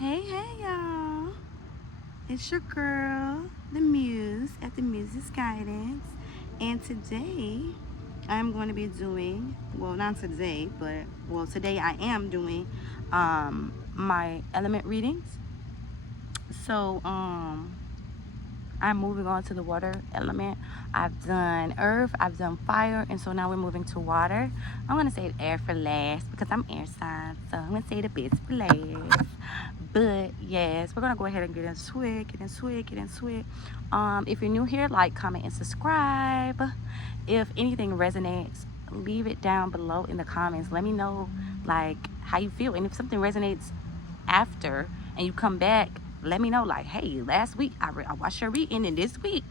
Hey, y'all. It's your girl, the Muse, at the Muse's Guidance. And today, I'm going to be doing, well, not today, but, well, today I am doing my element readings. So, I'm moving on to the water element. I've done earth, I've done fire, and so now we're moving to water. I'm going to say air for last because I'm air sign, so I'm going to say the best for last. But yes, we're going to go ahead and get into it. If you're new here, like, comment, and subscribe. If anything resonates, leave it down below in the comments. Let me know, like, how you feel. And if something resonates after and you come back, let me know, like, hey, last week I watched your reading, and this week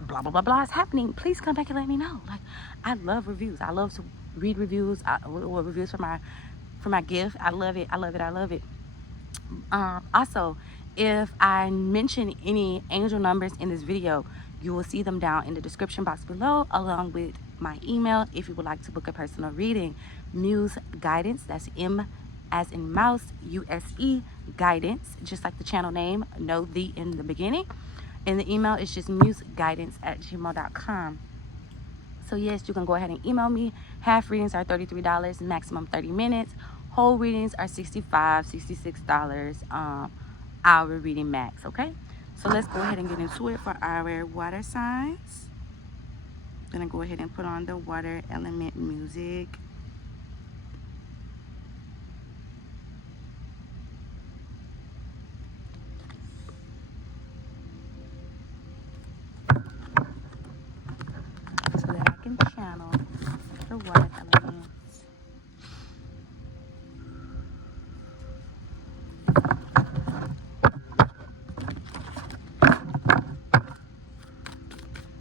blah blah blah blah is happening. Please come back and let me know. Like, I love reviews. I love to read reviews, or reviews for my gift. I love it. Also, if I mention any angel numbers in this video, you will see them down in the description box below, along with my email if you would like to book a personal reading. MuseGuidance, that's M as in mouse, USE guidance, just like the channel name, no the in the beginning. And the email is just museguidance@gmail.com. So yes, you can go ahead and email me. Half readings are $33, maximum 30 minutes. Whole readings are $65, $66, hour reading max, okay? So let's go ahead and get into it for our water signs. I'm gonna go ahead and put on the water element music. So that I can channel the water elements.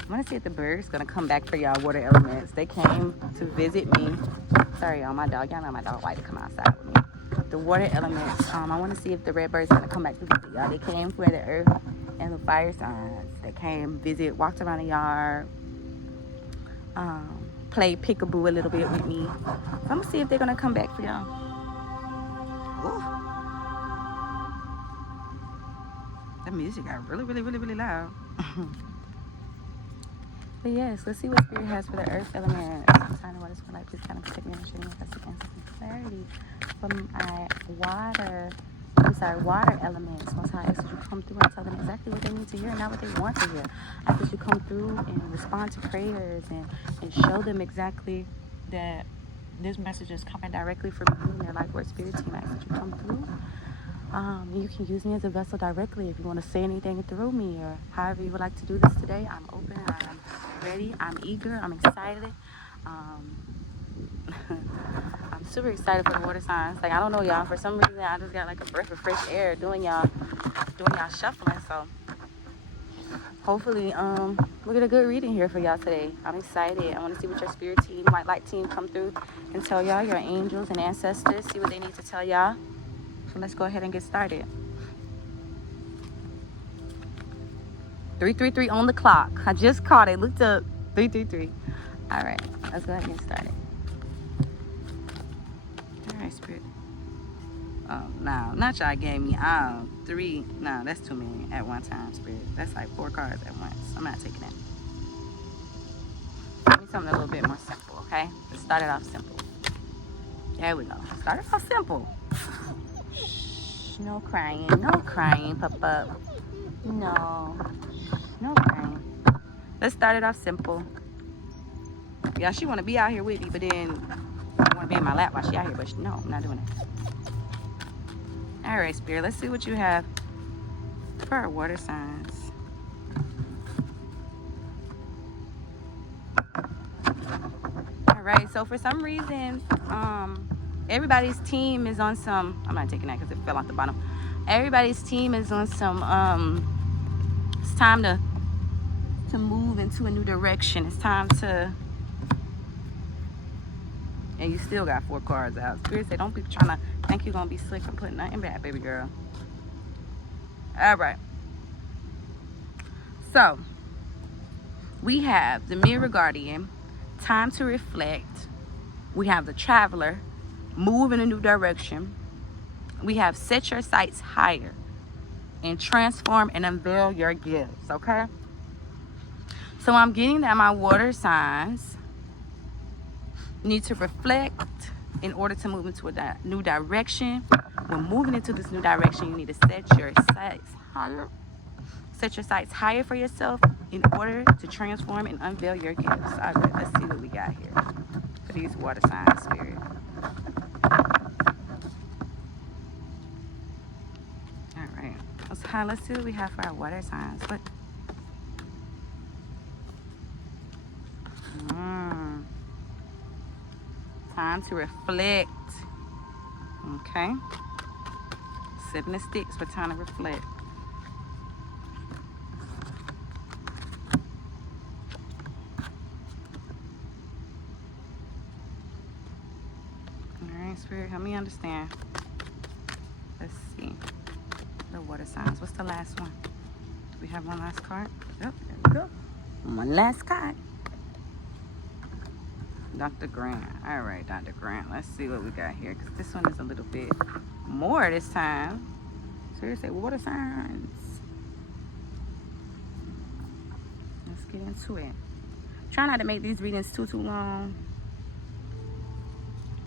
I want to see if the bird's gonna come back for y'all water elements. They came to visit me. Sorry, y'all, my dog. Y'all know my dog like to come outside with me. The water elements. I want to see if the red bird's gonna come back to visit y'all. They came for the earth and the fire signs. They came visit, walked around the yard, played peekaboo a little bit with me. So I'm gonna see if they're gonna come back for y'all. That music got really loud. But yes, let's see what Spirit has for the earth element. Sometimes what it's for, like, please kind of protect me and show me if some clarity from my water elements. Most High, I ask that you come through and tell them exactly what they need to hear and not what they want to hear. I ask that you come through and respond to prayers and show them exactly that this message is coming directly from you and their life word spirit team. I ask that you come through. You can use me as a vessel directly if you want to say anything through me, or however you would like to do this today. I'm open, I'm ready, I'm eager, I'm excited. I'm super excited for the water signs. Like, I don't know, y'all, for some reason I just got like a breath of fresh air doing y'all shuffling. So hopefully we'll get a good reading here for y'all today. I'm excited. I want to see what your spirit team, white light team, come through and tell y'all, your angels and ancestors, see what they need to tell y'all. So let's go ahead and get started. 3:33 on the clock. I just caught it. Looked up. 3:33. All right. Let's go ahead and get started. All right, Spirit. Oh, no. Not y'all gave me 3. No, that's too many at one time, Spirit. That's like 4 cards at once. I'm not taking that. Give me something a little bit more simple, okay? Let's start it off simple. There we go. Start it off simple. No crying, Papa. No crying. Let's start it off simple. Yeah, she want to be out here with me, but then want to be in my lap while she out here, but no, I'm not doing it. All right, Spirit, let's see what you have for our water signs. All right, so for some reason, everybody's team is on some, I'm not taking that because it fell off the bottom. Everybody's team is on some, it's time to move into a new direction. It's time to, and you still got 4 cards out. Spirit say, don't be trying to think you're going to be slick and put nothing back, baby girl. All right. So, we have the Mirror Guardian, time to reflect. We have the Traveler, move in a new direction. We have set your sights higher and transform and unveil your gifts, okay? So I'm getting that my water signs need to reflect in order to move into a new direction. When moving into this new direction, you need to set your sights higher. Set your sights higher for yourself in order to transform and unveil your gifts. All right, let's see what we got here for these water signs, Spirit. All right, let's see what we have for our water signs. What? Time to reflect. Okay. 7 of Sticks for time to reflect. Alright, Spirit, help me understand. Let's see. The water signs. What's the last one? Do we have one last card? Yep, there we go. One last card. Dr. Grant. All right, Dr. Grant. Let's see what we got here, because this one is a little bit more this time. Seriously, water signs. Let's get into it. Try not to make these readings too long.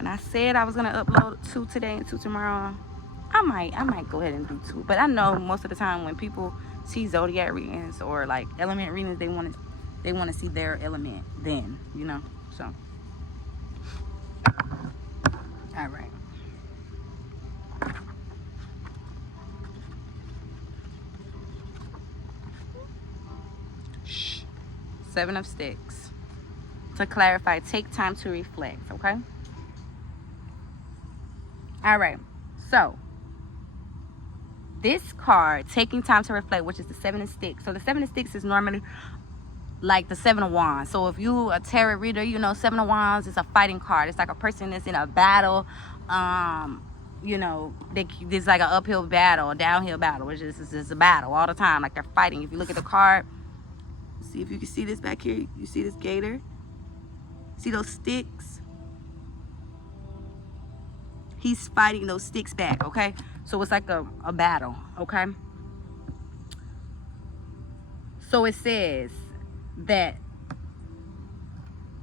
And I said I was gonna upload 2 today and 2 tomorrow. I might go ahead and do 2. But I know most of the time when people see zodiac readings or like element readings, they want to see their element then, you know. So. All right. Shh. 7 of Sticks. To clarify, take time to reflect, okay? All right. So, this card, taking time to reflect, which is the 7 of Sticks. So, the 7 of Sticks is normally like the 7 of Wands. So if you a tarot reader, you know 7 of Wands is a fighting card. It's like a person that's in a battle. You know, there's like an uphill battle, a downhill battle, which is a battle all the time. Like they're fighting. If you look at the card, see if you can see this back here. You see this gator? See those sticks? He's fighting those sticks back, okay? So it's like a battle, okay? So it says that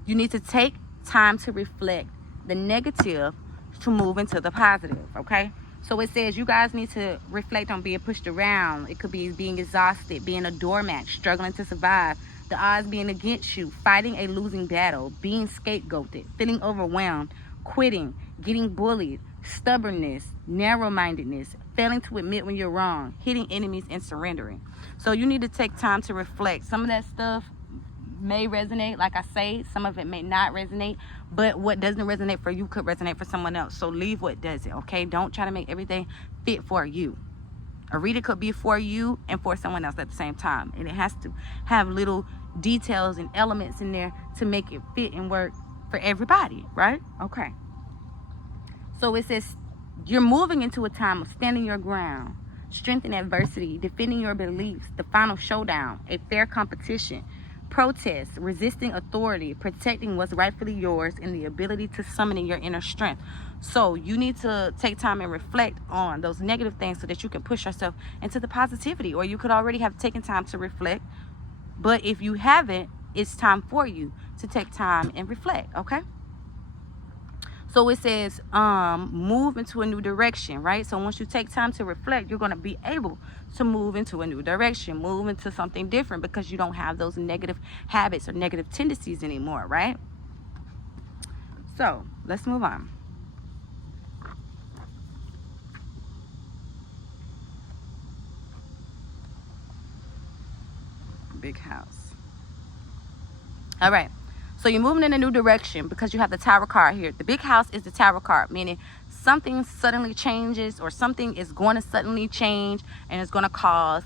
you need to take time to reflect the negative to move into the positive, okay? So it says you guys need to reflect on being pushed around. It could be being exhausted, being a doormat, struggling to survive, the odds being against you, fighting a losing battle, being scapegoated, feeling overwhelmed, quitting, getting bullied, stubbornness, narrow-mindedness, failing to admit when you're wrong, hitting enemies, and surrendering. So you need to take time to reflect. Some of that stuff may resonate, like I say, some of it may not resonate, but what doesn't resonate for you could resonate for someone else. So leave what doesn't, okay? Don't try to make everything fit for you. A reader could be for you and for someone else at the same time, and it has to have little details and elements in there to make it fit and work for everybody, right? Okay. So it says you're moving into a time of standing your ground, strength in adversity, defending your beliefs, the final showdown, a fair competition, protest, resisting authority, protecting what's rightfully yours, and the ability to summon in your inner strength. So you need to take time and reflect on those negative things so that you can push yourself into the positivity. Or you could already have taken time to reflect, but if you haven't, it's time for you to take time and reflect, okay? So it says move into a new direction, right? So once you take time to reflect, you're going to be able to move into a new direction, move into something different, because you don't have those negative habits or negative tendencies anymore, right? So let's move on. Big house. All right. So you're moving in a new direction because you have the Tower card here. The big house is the Tower card, meaning something suddenly changes, or something is going to suddenly change and it's going to cause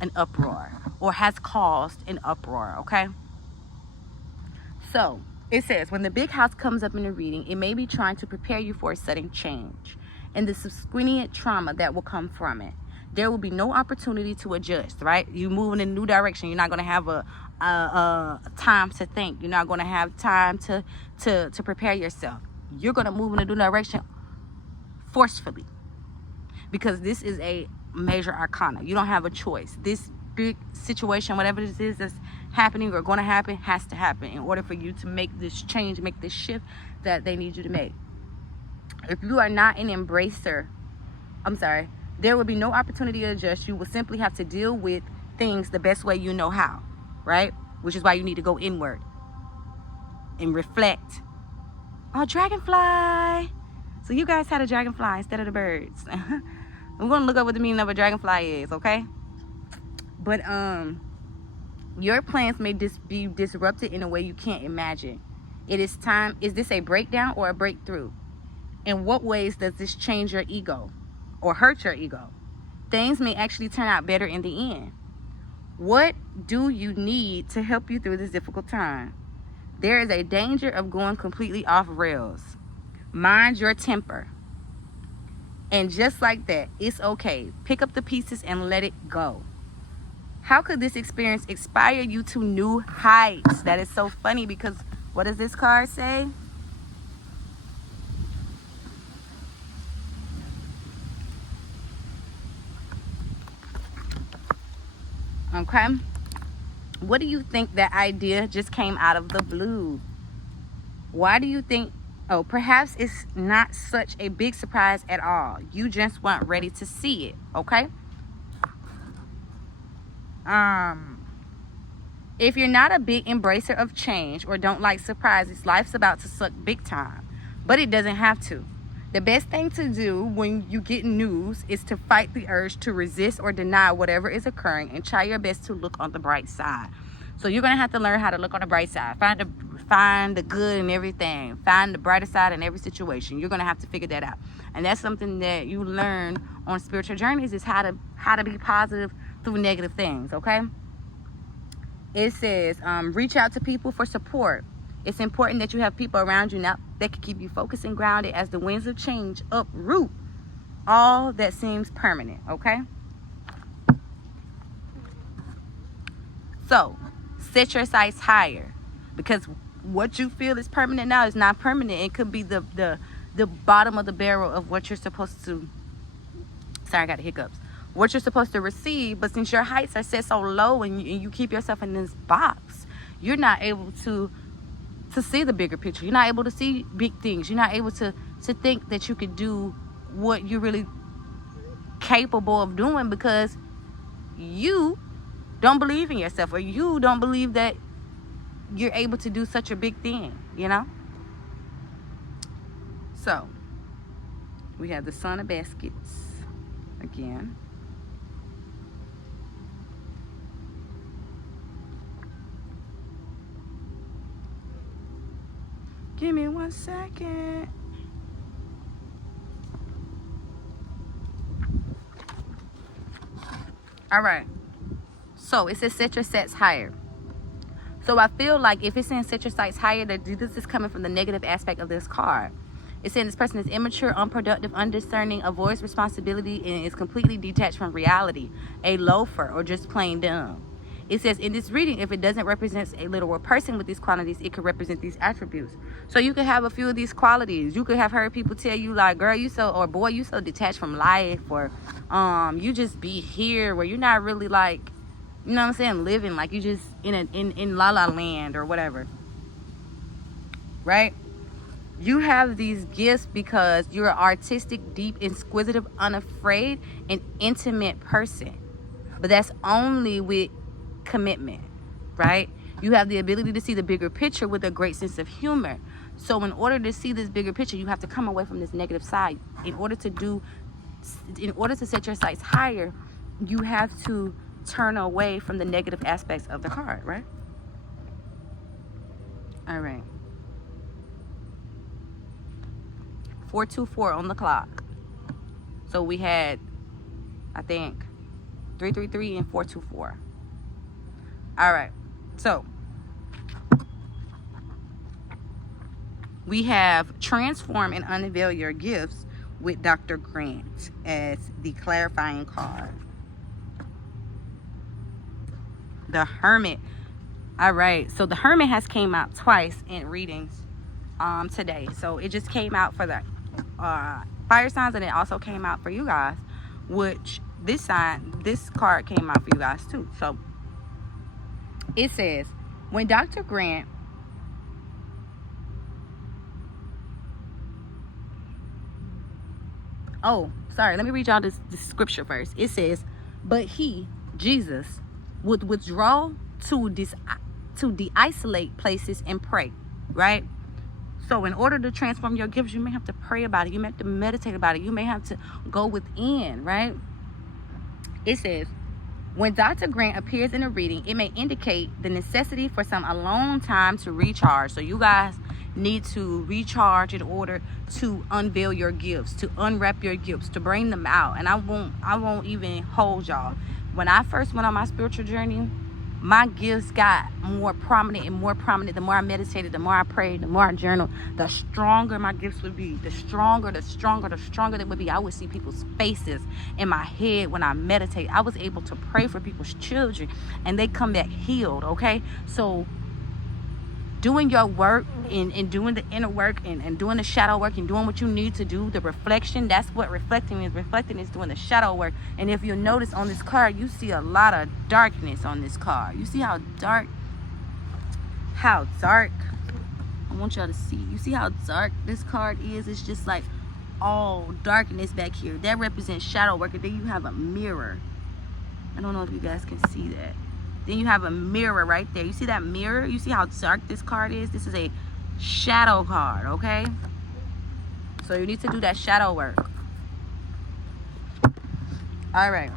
an uproar, or has caused an uproar, okay? So it says when the big house comes up in the reading, it may be trying to prepare you for a sudden change and the subsequent trauma that will come from it. There will be no opportunity to adjust, right? You move in a new direction. You're not going to have a time to think. You're not going to have time to prepare yourself. You're going to move in a new direction forcefully. because this is a major arcana. You don't have a choice. This big situation, whatever this is that's happening or going to happen, has to happen in order for you to make this change, make this shift that they need you to make. If you are not an embracer, there will be no opportunity to adjust. You will simply have to deal with things the best way you know how, right? Which is why you need to go inward and reflect. Oh, dragonfly. So you guys had a dragonfly instead of the birds. I'm going to look up what the meaning of a dragonfly is, okay? But your plans may be disrupted in a way you can't imagine. It is time. Is this a breakdown or a breakthrough? In what ways does this change your ego or hurt your ego? Things may actually turn out better in the end. What do you need to help you through this difficult time? There is a danger of going completely off rails. Mind your temper. And just like that, it's okay. Pick up the pieces and let it go. How could this experience inspire you to new heights? That is so funny because what does this card say? Okay. What do you think that idea just came out of the blue? Why do you think? Oh, perhaps it's not such a big surprise at all. You just weren't ready to see it. Okay. If you're not a big embracer of change or don't like surprises, life's about to suck big time. But it doesn't have to. The best thing to do when you get news is to fight the urge to resist or deny whatever is occurring and try your best to look on the bright side. So you're going to have to learn how to look on the bright side. Find the good in everything. Find the brighter side in every situation. You're going to have to figure that out. And that's something that you learn on spiritual journeys, is how to be positive through negative things, okay? It says, reach out to people for support. It's important that you have people around you now that can keep you focused and grounded as the winds of change uproot all that seems permanent, okay? So, set your sights higher, because what you feel is permanent now is not permanent. It could be the bottom of the barrel of what you're supposed to, sorry, I got the hiccups, what you're supposed to receive. But since your heights are set so low and you keep yourself in this box, you're not able to see the bigger picture. You're not able to see big things. You're not able to think that you could do what you're really capable of doing, because you don't believe in yourself, or you don't believe that you're able to do such a big thing, you know? So, we have the Son of Baskets again. Give me 1 second. All right. So it says set your sights higher. So I feel like if it's saying set your sights higher, that this is coming from the negative aspect of this card. It's saying this person is immature, unproductive, undiscerning, avoids responsibility, and is completely detached from reality, a loafer, or just plain dumb. It says in this reading, if it doesn't represent a literal person with these qualities, it could represent these attributes. So you could have a few of these qualities. You could have heard people tell you like, girl, you so, or boy, you so detached from life, or you just be here where you're not really like, you know what I'm saying, living, like you just in la la land or whatever. Right? You have these gifts because you're an artistic, deep, inquisitive, unafraid, and intimate person. But that's only with commitment, right? You have the ability to see the bigger picture with a great sense of humor. So in order to see this bigger picture, you have to come away from this negative side. In order to set your sights higher, you have to turn away from the negative aspects of the card, right? All right. 424 on the clock. So we had, I think, 333 and 424. All right. So we have transform and unveil your gifts with Dr. Grant as the clarifying card. The Hermit. All right. So the Hermit has came out twice in readings today. So it just came out for the fire signs, and it also came out for you guys. which this card came out for you guys too. So it says, when Dr. Grant let me read y'all this scripture first. It says, but he, Jesus, would withdraw to de-isolate places and pray, right? So in order to transform your gifts, you may have to pray about it. You may have to meditate about it. You may have to go within, right? It says, when Dr. Grant appears in a reading, it may indicate the necessity for some alone time to recharge. So you guys need to recharge in order to unveil your gifts, to unwrap your gifts, to bring them out. And I won't even hold y'all. When I first went on my spiritual journey, my gifts got more prominent and more prominent. The more I meditated, the more I prayed, the more I journaled, the stronger my gifts would be. The stronger they would be. I would see people's faces in my head when I meditate. I was able to pray for people's children and they come back healed, okay? So doing your work and doing the inner work and doing the shadow work and doing what you need to do, the reflection, that's what reflecting is. Reflecting is doing the shadow work. And if you notice on this card, you see a lot of darkness on this card. You see how dark I want y'all to see. You see how dark this card is? It's just like all darkness back here. That represents shadow work. And then you have a mirror. I don't know if you guys can see that. Then you have a mirror right there. You see that mirror? You see how dark this card is? This is a shadow card, okay? So you need to do that shadow work. All right.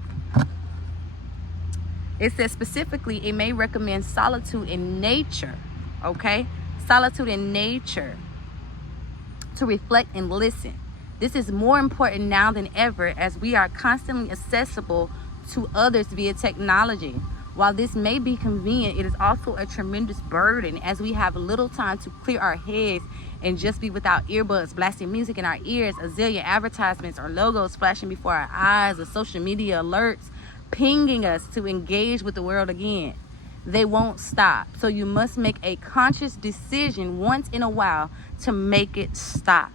It says specifically, it may recommend solitude in nature, okay? Solitude in nature to reflect and listen. This is more important now than ever as we are constantly accessible to others via technology. While this may be convenient, it is also a tremendous burden as we have little time to clear our heads and just be without earbuds, blasting music in our ears, a zillion advertisements or logos flashing before our eyes, or social media alerts pinging us to engage with the world again. They won't stop. So you must make a conscious decision once in a while to make it stop.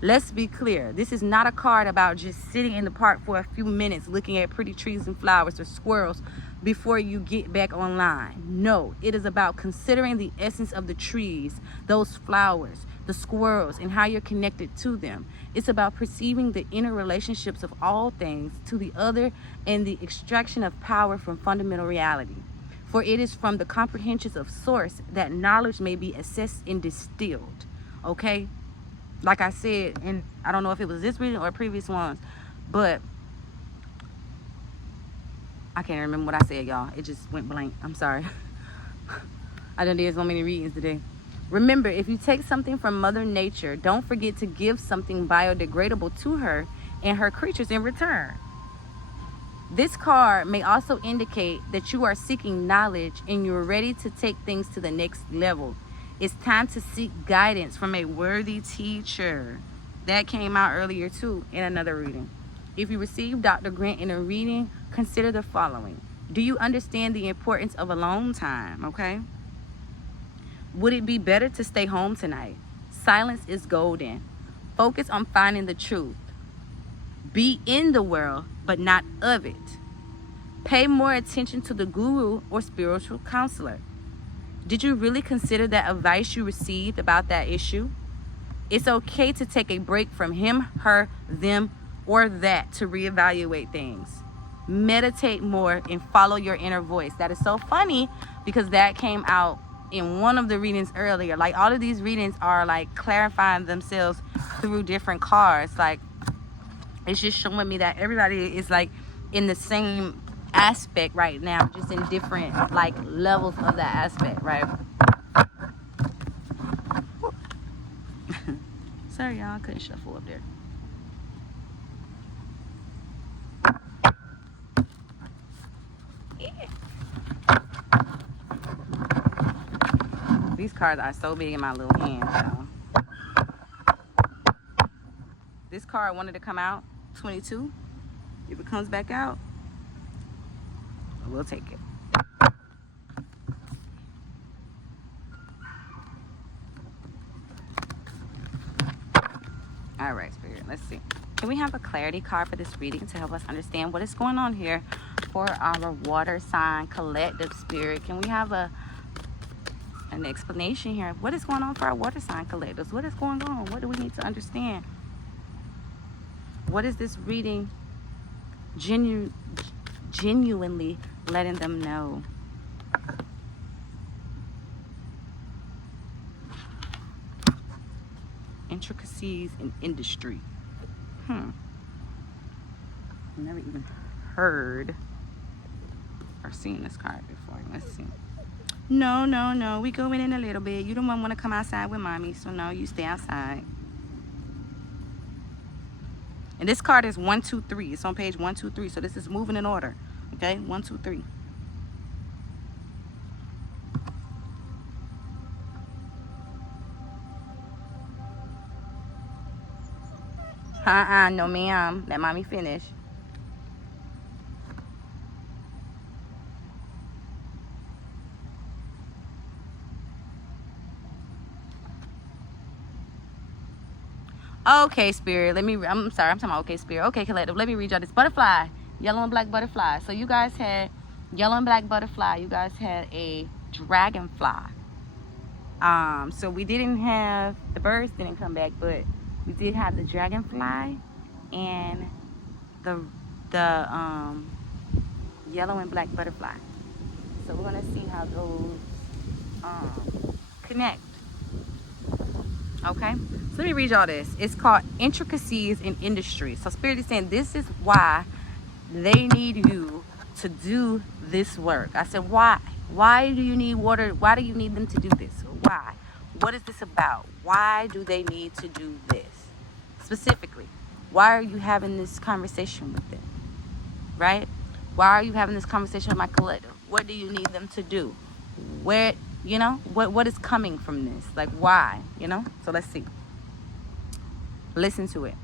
Let's be clear. This is not a card about just sitting in the park for a few minutes looking at pretty trees and flowers or squirrels before you get back online. No, it is about considering the essence of the trees, those flowers, the squirrels, and how you're connected to them. It's about perceiving the inner relationships of all things to the other and the extraction of power from fundamental reality. For it is from the comprehensions of source that knowledge may be assessed and distilled. Okay? Like I said, and I don't know if it was this reading or previous ones, but I can't remember what I said, y'all. It just went blank. I'm sorry. I done did so many readings today. Remember, if you take something from Mother Nature, don't forget to give something biodegradable to her and her creatures in return. This card may also indicate that you are seeking knowledge and you're ready to take things to the next level. It's time to seek guidance from a worthy teacher. That came out earlier too in another reading. If you receive Dr. Grant in a reading, consider the following. Do you understand the importance of alone time, okay? Would it be better to stay home tonight? Silence is golden. Focus on finding the truth. Be in the world, but not of it. Pay more attention to the guru or spiritual counselor. Did you really consider that advice you received about that issue? It's okay to take a break from him, her, them, or that to reevaluate things. Meditate more and follow your inner voice. That is so funny because that came out in one of the readings earlier. Like all of these readings are like clarifying themselves through different cards. Like it's just showing me that everybody is like in the same aspect right now, just in different like levels of that aspect, right? Sorry y'all, I couldn't shuffle up there. These cards are so big in my little hands, y'all. This card wanted to come out 22. If it comes back out, we'll take it. All right, Spirit, let's see. Can we have a clarity card for this reading to help us understand what is going on here for our water sign collective spirit? Can we have an explanation here? What is going on for our water sign collectives? What is going on? What do we need to understand? What is this reading genuinely letting them know? Intricacies in industry. Never even heard or seen this card before. Let's see. No. We go in a little bit. You don't want to come outside with mommy, so no, you stay outside. And this card is 1, 2, 3. It's on page 1, 2, 3. So this is moving in order. Okay, 1, 2, 3. No ma'am. Let mommy finish. Okay, spirit. I'm sorry. I'm talking about okay, spirit. Okay, collective. Let me read y'all this butterfly. Yellow and black butterfly. So you guys had yellow and black butterfly. You guys had a dragonfly. So we didn't have, the birds didn't come back, but we did have the dragonfly and the yellow and black butterfly. So we're gonna see how those connect. Okay, so let me read y'all this. It's called Intricacies in Industry. So Spirit is saying this is why they need you to do this work. I said, why? Why do you need water? Why do you need them to do this? Why? What is this about? Why do they need to do this? Specifically, why are you having this conversation with them? Right? Why are you having this conversation with my collective? What do you need them to do? Where, you know, what is coming from this? Like, why? You know? So let's see. Listen to it.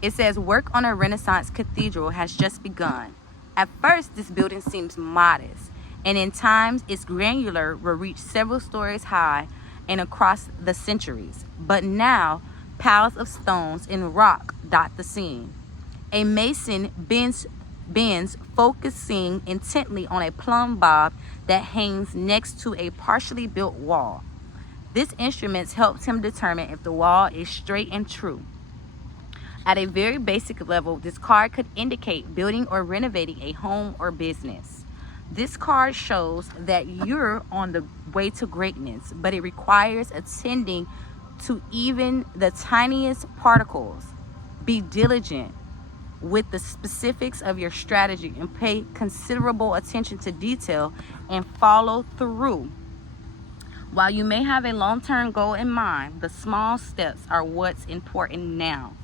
It says, work on a Renaissance cathedral has just begun. At first, this building seems modest, and in times its granular will reach several stories high and across the centuries. But now, piles of stones and rock dot the scene. A mason bends focusing intently on a plumb bob that hangs next to a partially built wall. This instrument helps him determine if the wall is straight and true. At a very basic level, this card could indicate building or renovating a home or business. This card shows that you're on the way to greatness, but it requires attending to even the tiniest particles. Be diligent with the specifics of your strategy and pay considerable attention to detail and follow through. While you may have a long-term goal in mind, the small steps are what's important now.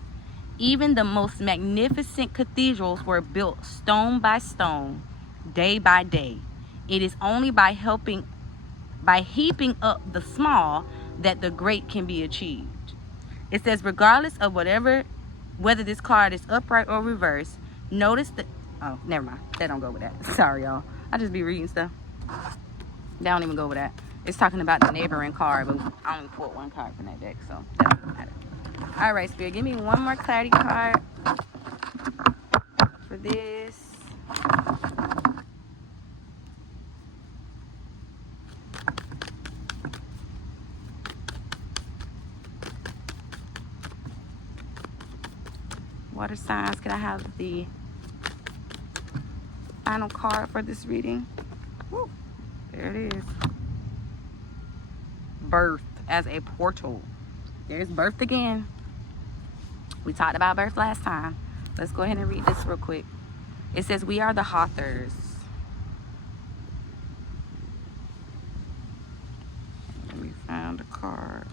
Even the most magnificent cathedrals were built stone by stone, day by day. It is only by heaping up the small that the great can be achieved. It says, regardless of whether this card is upright or reversed, notice that, oh, never mind. That don't go with that. Sorry, y'all. I just be reading stuff. That don't even go with that. It's talking about the neighboring card, but I only pulled one card from that deck, so that doesn't matter. All right, Spirit, give me one more clarity card for this. Water signs, can I have the final card for this reading? Woo, there it is. Birth as a portal. There's birth again. We talked about birth last time. Let's go ahead and read this real quick. It says, we are the authors. We found a card.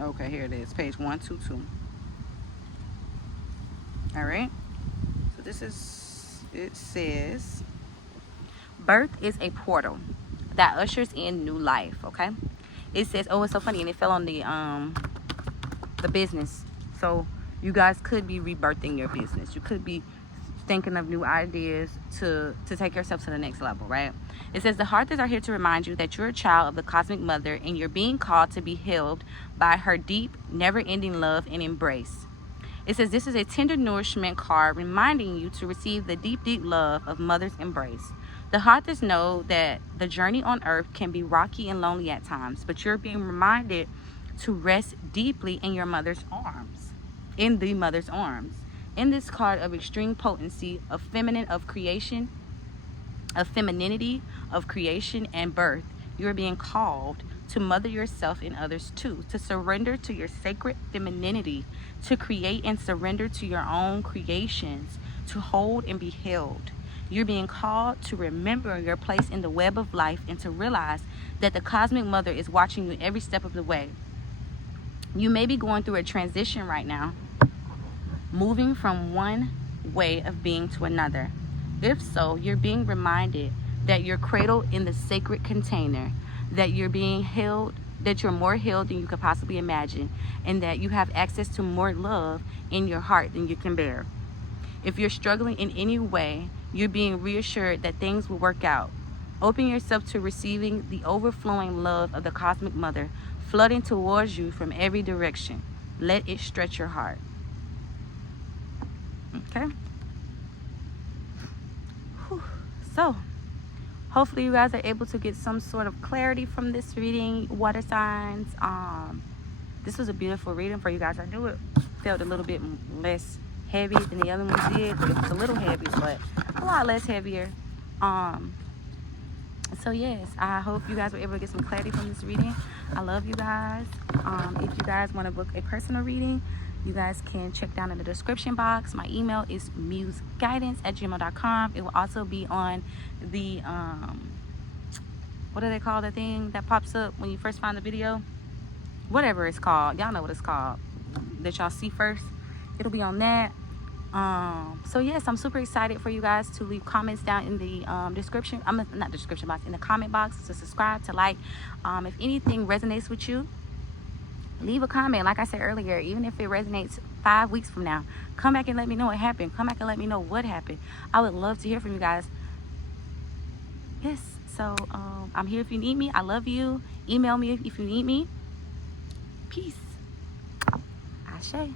Okay, here it is, page 122. All right, so this is, it says, birth is a portal that ushers in new life. Okay, it says, oh, it's so funny, and it fell on the business. So you guys could be rebirthing your business. You could be thinking of new ideas to take yourself to the next level, right? It says the hearts are here to remind you that you're a child of the cosmic mother, and you're being called to be held by her deep, never-ending love and embrace. It says this is a tender nourishment card reminding you to receive the deep, deep love of mother's embrace. The hearts know that the journey on earth can be rocky and lonely at times, but you're being reminded to rest deeply in your mother's arms, in the mother's arms. In this card of extreme potency, of creation, of femininity, of creation and birth, you're being called to mother yourself and others too, to surrender to your sacred femininity, to create and surrender to your own creations, to hold and be held. You're being called to remember your place in the web of life and to realize that the cosmic mother is watching you every step of the way. You may be going through a transition right now, moving from one way of being to another. If so, you're being reminded that you're cradled in the sacred container, that you're being held, that you're more held than you could possibly imagine, and that you have access to more love in your heart than you can bear. If you're struggling in any way, you're being reassured that things will work out. Open yourself to receiving the overflowing love of the cosmic mother, flooding towards you from every direction. Let it stretch your heart. Okay? Whew. So, hopefully you guys are able to get some sort of clarity from this reading, water signs. This was a beautiful reading for you guys. I knew it felt a little bit less heavy than the other ones did. It was a little heavy, but a lot less heavier. So yes, I hope you guys were able to get some clarity from this reading. I love you guys. If you guys want to book a personal reading, you guys can check down in the description box. My email is MuseGuidance@gmail.com. It will also be on the what do they call the thing that pops up when you first find the video? Whatever it's called, y'all know what it's called, that y'all see first. It'll be on that. So yes, I'm super excited for you guys to leave comments down in the description. Not description box, in the comment box, to subscribe, to like. If anything resonates with you, leave a comment. Like I said earlier, even if it resonates 5 weeks from now, come back and let me know what happened. Come back and let me know what happened. I would love to hear from you guys. Yes, so I'm here if you need me. I love you. Email me if you need me. Peace. Ashe.